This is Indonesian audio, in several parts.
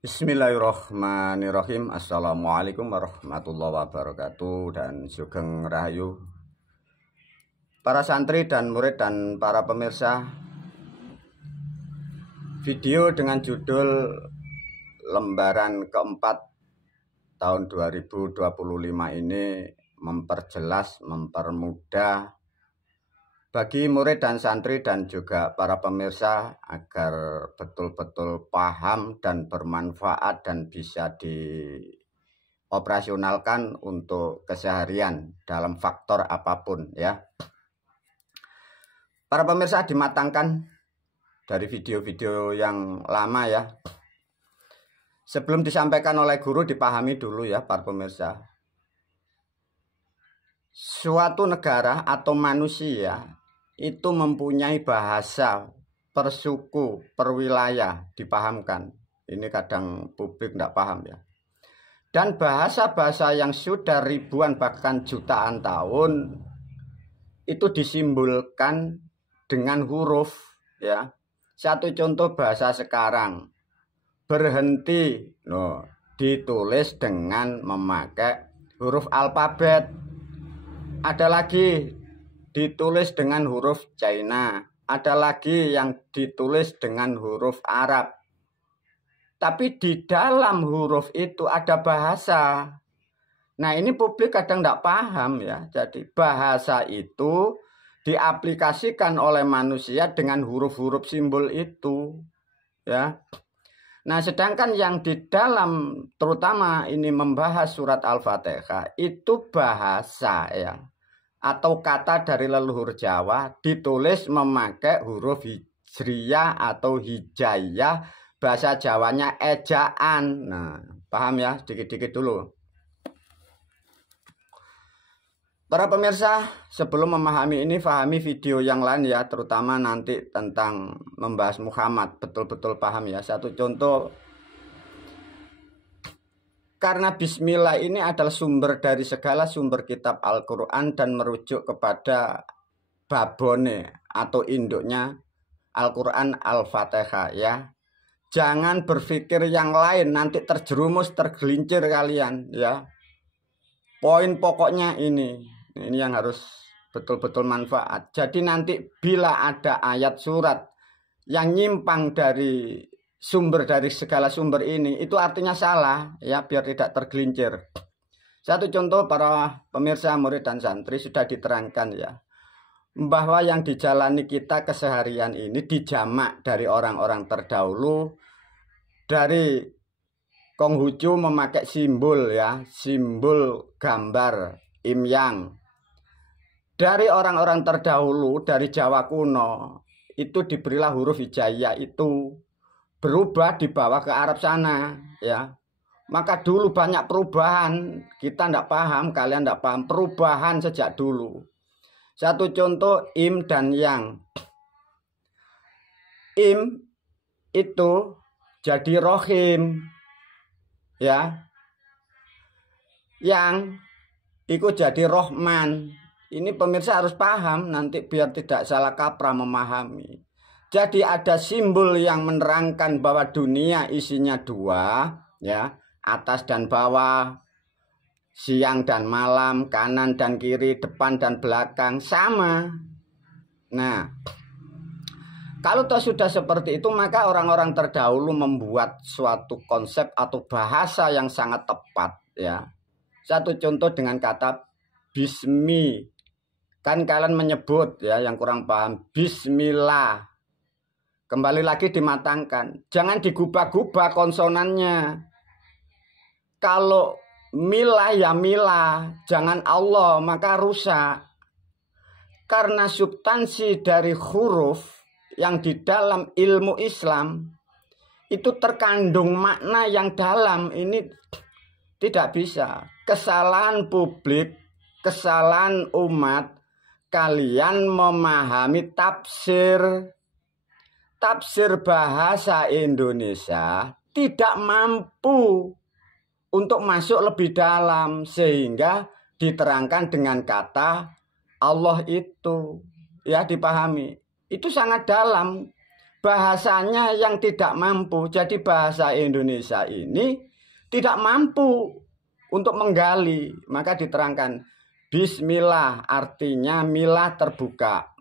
Bismillahirrahmanirrahim. Assalamualaikum warahmatullahi wabarakatuh. Dan sugeng rahayu para santri dan murid dan para pemirsa. Video dengan judul lembaran keempat tahun 2025 ini memperjelas, mempermudah bagi murid dan santri dan juga para pemirsa agar betul-betul paham dan bermanfaat dan bisa dioperasionalkan untuk keseharian dalam faktor apapun ya. Para pemirsa dimatangkan dari video-video yang lama ya. Sebelum disampaikan oleh guru dipahami dulu ya para pemirsa. Suatu negara atau manusia itu mempunyai bahasa per suku, per wilayah, dipahamkan. Ini kadang publik tidak paham ya. Dan bahasa-bahasa yang sudah ribuan bahkan jutaan tahun itu disimbolkan dengan huruf ya. Satu contoh bahasa sekarang, berhenti, ditulis dengan memakai huruf alfabet. Ada lagi ditulis dengan huruf China, ada lagi yang ditulis dengan huruf Arab. Tapi di dalam huruf itu ada bahasa. Nah ini publik kadang tidak paham ya. Jadi bahasa itu diaplikasikan oleh manusia dengan huruf-huruf simbol itu ya. Nah sedangkan yang di dalam terutama ini membahas surat Al-Fatihah itu bahasa ya, atau kata dari leluhur Jawa ditulis memakai huruf hijriyah atau hijaiyah, bahasa Jawanya ejaan. Nah, paham ya? Dikit-dikit dulu. Para pemirsa, sebelum memahami ini, pahami video yang lain ya, terutama nanti tentang membahas Muhammad, betul-betul paham ya. Satu contoh, karena bismillah ini adalah sumber dari segala sumber kitab Al-Quran dan merujuk kepada babone atau induknya Al-Quran Al-Fatihah ya. Jangan berpikir yang lain, nanti terjerumus, tergelincir kalian ya. Poin pokoknya ini yang harus betul-betul manfaat. Jadi nanti bila ada ayat surat yang nyimpang dari sumber dari segala sumber ini, itu artinya salah ya, biar tidak tergelincir. Satu contoh para pemirsa, murid dan santri sudah diterangkan ya, bahwa yang dijalani kita keseharian ini dijamak dari orang-orang terdahulu. Dari Konghucu memakai simbol ya, simbol gambar imyang. Dari orang-orang terdahulu dari Jawa kuno itu diberilah huruf hijaiyah, itu berubah dibawa ke Arab sana ya. Maka dulu banyak perubahan, kita tidak paham, kalian tidak paham perubahan sejak dulu. Satu contoh im dan yang. Im itu jadi rohim ya. Yang itu jadi rohman. Ini pemirsa harus paham nanti biar tidak salah kaprah memahami. Jadi ada simbol yang menerangkan bahwa dunia isinya dua ya, atas dan bawah, siang dan malam, kanan dan kiri, depan dan belakang, sama. Nah, kalau toh sudah seperti itu, maka orang-orang terdahulu membuat suatu konsep atau bahasa yang sangat tepat ya. Satu contoh dengan kata bismi. Kan kalian menyebut ya, yang kurang paham, bismillah. Kembali lagi dimatangkan. Jangan digubah-gubah konsonannya. Kalau milah ya milah, jangan Allah, maka rusak. Karena substansi dari huruf yang di dalam ilmu Islam itu terkandung makna yang dalam, ini tidak bisa. Kesalahan publik, kesalahan umat, kalian memahami tafsir bahasa Indonesia tidak mampu untuk masuk lebih dalam sehingga diterangkan dengan kata Allah itu ya, dipahami. Itu sangat dalam. bahasanya yang tidak mampu. Jadi bahasa Indonesia ini tidak mampu untuk menggali. Maka diterangkan Bismillah artinya milah terbuka.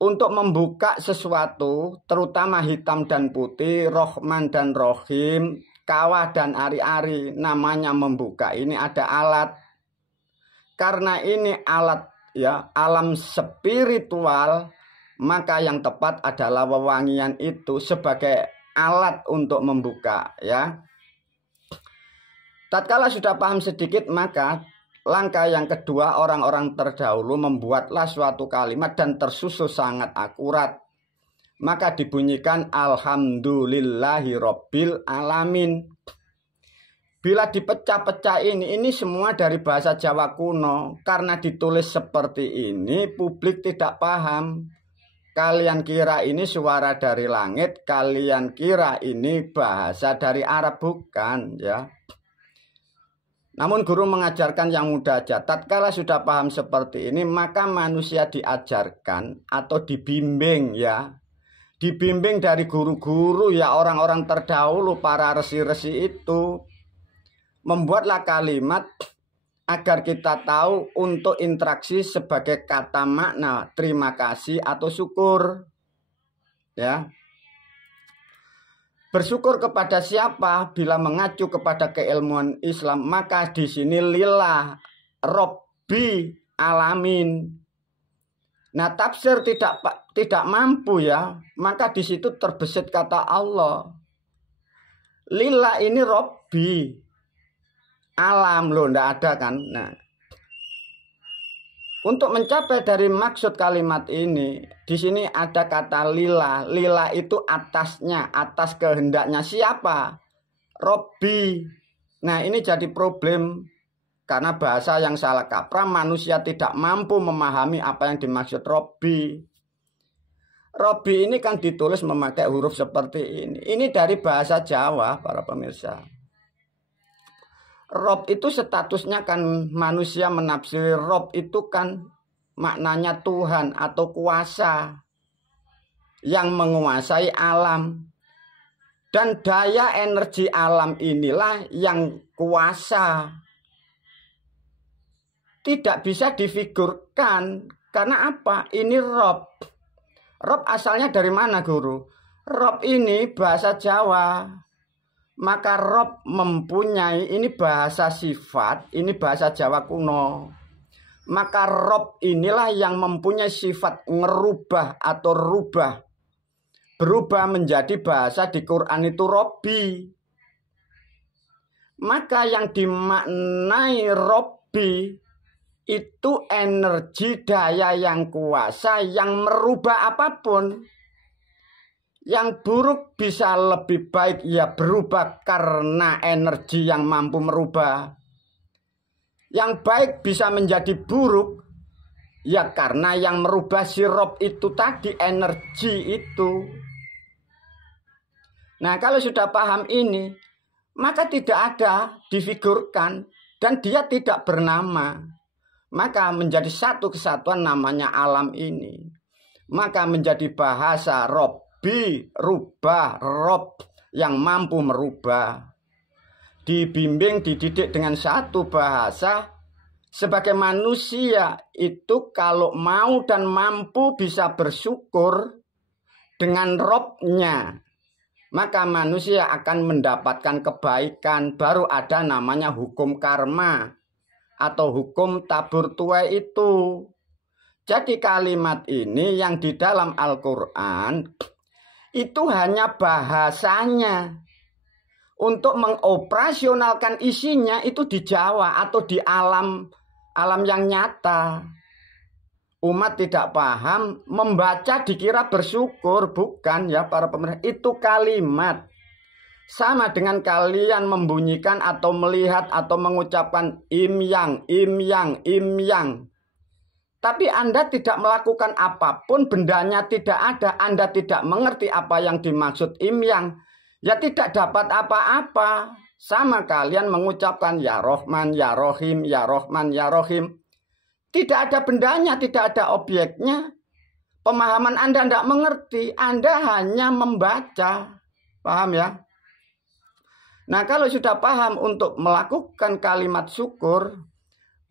Untuk membuka sesuatu, terutama hitam dan putih, Rohman dan Rohim, kawah dan ari-ari, namanya membuka. Ini ada alat. Karena ini alat ya, alam spiritual, maka yang tepat adalah wewangian itu sebagai alat untuk membuka ya. Tatkala sudah paham sedikit, maka langkah yang kedua, orang-orang terdahulu membuatlah suatu kalimat dan tersusun sangat akurat. Maka dibunyikan Alhamdulillahi Rabbil Alamin. Bila dipecah-pecah ini semua dari bahasa Jawa kuno. Karena ditulis seperti ini, publik tidak paham. Kalian kira ini suara dari langit, kalian kira ini bahasa dari Arab, bukan ya. Namun guru mengajarkan yang mudah aja. Tatkala sudah paham seperti ini, maka manusia diajarkan atau dibimbing ya. Dibimbing dari guru-guru ya, orang-orang terdahulu, para resi-resi itu. Membuatlah kalimat agar kita tahu untuk interaksi sebagai kata makna terima kasih atau syukur. Ya. Bersyukur kepada siapa? Bila mengacu kepada keilmuan Islam, maka di sini lillah Rabbi alamin. Nah, tafsir tidak mampu ya, maka di situ terbesit kata Allah. Lillah ini Rabbi. Alam loh, ndak ada kan. Nah, untuk mencapai dari maksud kalimat ini, di sini ada kata lillah. Lillah itu atasnya, atas kehendaknya siapa? Robbi. Nah, ini jadi problem karena bahasa yang salah kaprah, manusia tidak mampu memahami apa yang dimaksud Robbi. Robbi ini kan ditulis memakai huruf seperti ini. Ini dari bahasa Jawa, para pemirsa. Rob itu statusnya kan manusia menafsiri Rob itu kan maknanya Tuhan atau kuasa yang menguasai alam. Dan daya energi alam inilah yang kuasa. Tidak bisa difigurkan. Karena apa? Ini Rob. Rob asalnya dari mana, guru? Rob ini bahasa Jawa. Maka Rob mempunyai, ini bahasa sifat, ini bahasa Jawa kuno. Maka Rob inilah yang mempunyai sifat ngerubah atau rubah. Berubah menjadi bahasa di Quran itu Robbi. Maka yang dimaknai Robbi itu energi daya yang kuasa yang merubah apapun. Yang buruk bisa lebih baik ya berubah karena energi yang mampu merubah. Yang baik bisa menjadi buruk ya karena yang merubah si Rob itu tadi, energi itu. Nah, kalau sudah paham ini, maka tidak ada difigurkan dan dia tidak bernama. Maka menjadi satu kesatuan namanya alam ini. Maka menjadi bahasa Rob. Rubah, Rob yang mampu merubah. Dibimbing, dididik dengan satu bahasa. Sebagai manusia itu kalau mau dan mampu bisa bersyukur dengan Robnya, maka manusia akan mendapatkan kebaikan. Baru ada namanya hukum karma atau hukum tabur tuai itu. Jadi kalimat ini yang di dalam Al-Quran itu hanya bahasanya. Untuk mengoperasionalkan isinya itu di Jawa atau di alam yang nyata. Umat tidak paham, membaca dikira bersyukur, bukan ya para pemirsa. Itu kalimat. Sama dengan kalian membunyikan atau melihat atau mengucapkan im-yang, im-yang, im-yang. Tapi Anda tidak melakukan apapun, bendanya tidak ada, Anda tidak mengerti apa yang dimaksud im-yang, ya tidak dapat apa-apa. Sama kalian mengucapkan ya Rohman, ya Rohim, ya Rohman, ya Rohim. Tidak ada bendanya, tidak ada objeknya. Pemahaman Anda tidak mengerti, Anda hanya membaca. Paham ya? Nah, kalau sudah paham untuk melakukan kalimat syukur,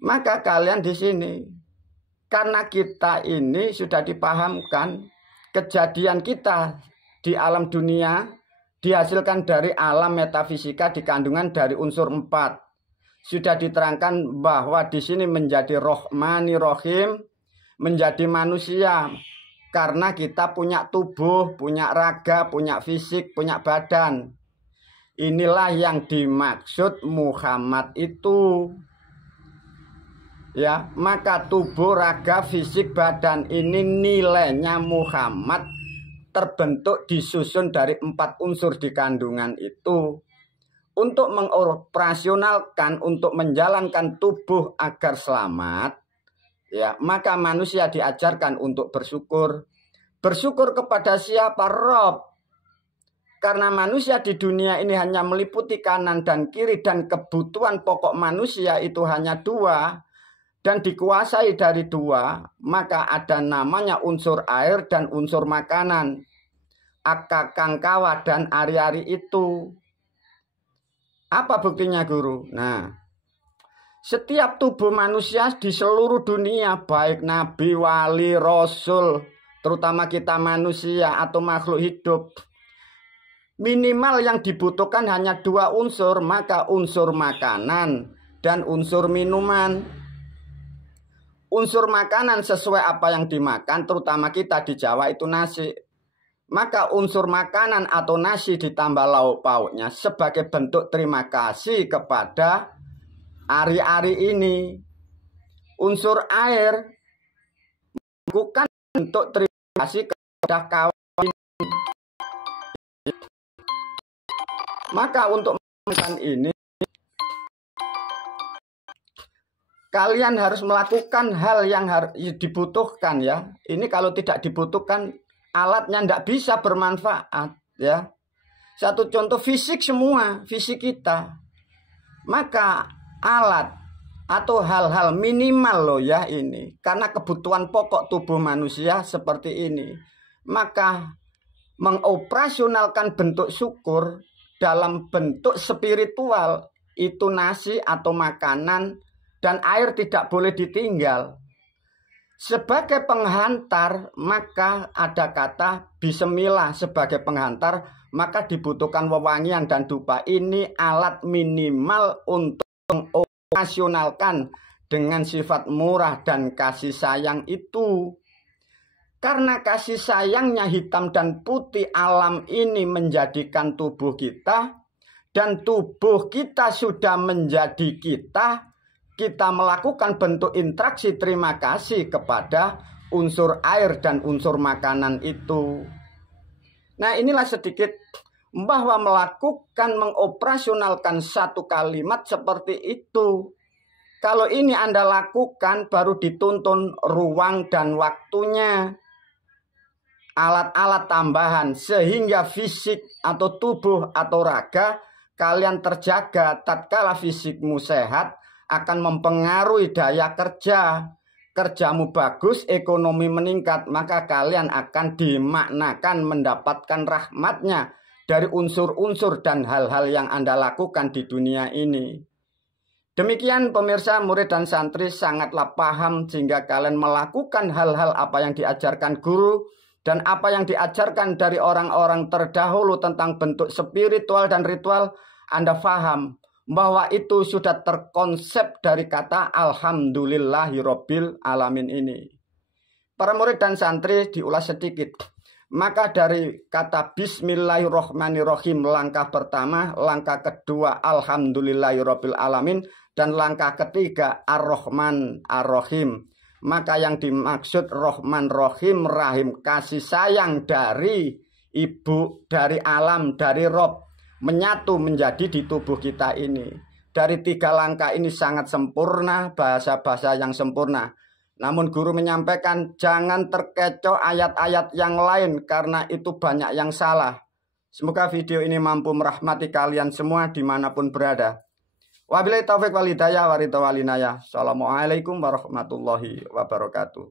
maka kalian di sini, karena kita ini sudah dipahamkan kejadian kita di alam dunia dihasilkan dari alam metafisika dikandungan dari unsur 4. Sudah diterangkan bahwa di sini menjadi rohmani rohim, menjadi manusia karena kita punya tubuh, punya raga, punya fisik, punya badan. Inilah yang dimaksud Muhammad itu. Ya, maka tubuh, raga, fisik, badan ini nilainya Muhammad terbentuk disusun dari 4 unsur di kandungan itu. Untuk mengoperasionalkan, untuk menjalankan tubuh agar selamat, ya, maka manusia diajarkan untuk bersyukur. Bersyukur kepada siapa? Rob. Karena manusia di dunia ini hanya meliputi kanan dan kiri dan kebutuhan pokok manusia itu hanya 2 dan dikuasai dari 2, maka ada namanya unsur air dan unsur makanan. Akakangkawa dan ari-ari itu. Apa buktinya guru? Nah, setiap tubuh manusia di seluruh dunia, baik nabi, wali, rasul, terutama kita manusia atau makhluk hidup, minimal yang dibutuhkan hanya 2 unsur, maka unsur makanan dan unsur minuman. Unsur makanan sesuai apa yang dimakan, terutama kita di Jawa itu nasi. Maka unsur makanan atau nasi ditambah lauk pauknya sebagai bentuk terima kasih kepada ari-ari ini. Unsur air bukan bentuk terima kasih kepada kawan. Maka untuk makan ini kalian harus melakukan hal yang harus dibutuhkan ya. Ini kalau tidak dibutuhkan alatnya tidak bisa bermanfaat ya. Satu contoh fisik semua, fisik kita. Maka alat atau hal-hal minimal loh ya ini. Karena kebutuhan pokok tubuh manusia seperti ini. Maka mengoperasionalkan bentuk syukur dalam bentuk spiritual itu nasi atau makanan dan air tidak boleh ditinggal. Sebagai penghantar, maka ada kata bismillah sebagai penghantar, maka dibutuhkan wewangian dan dupa. Ini alat minimal untuk mengoperasionalkan dengan sifat murah dan kasih sayang itu. Karena kasih sayangnya hitam dan putih alam ini menjadikan tubuh kita, dan tubuh kita sudah menjadi kita melakukan bentuk interaksi terima kasih kepada unsur air dan unsur makanan itu. Nah, inilah sedikit bahwa melakukan mengoperasionalkan satu kalimat seperti itu. Kalau ini Anda lakukan baru dituntun ruang dan waktunya. Alat-alat tambahan sehingga fisik atau tubuh atau raga kalian terjaga. Tatkala fisikmu sehat akan mempengaruhi daya kerja. Kerjamu bagus, ekonomi meningkat, maka kalian akan dimaknakan mendapatkan rahmatnya dari unsur-unsur dan hal-hal yang Anda lakukan di dunia ini. Demikian pemirsa, murid dan santri sangatlah paham sehingga kalian melakukan hal-hal apa yang diajarkan guru dan apa yang diajarkan dari orang-orang terdahulu tentang bentuk spiritual dan ritual. Anda paham bahwa itu sudah terkonsep dari kata alhamdulillahirabbil alamin ini. Para murid dan santri diulas sedikit. Maka dari kata bismillahirrahmanirrahim langkah pertama, langkah kedua alhamdulillahirabbil alamin, dan langkah ketiga ar-Rahman ar-Rahim. Maka yang dimaksud Rahman Rahim, Rahim kasih sayang dari ibu, dari alam, dari Rob, menyatu menjadi di tubuh kita ini. Dari 3 langkah ini sangat sempurna, bahasa-bahasa yang sempurna. Namun guru menyampaikan jangan terkecoh ayat-ayat yang lain karena itu banyak yang salah. Semoga video ini mampu merahmati kalian semua dimanapun berada. Wabillahi taufiq wal hidayah wa ridha wal inayah. Assalamualaikum warahmatullahi wabarakatuh.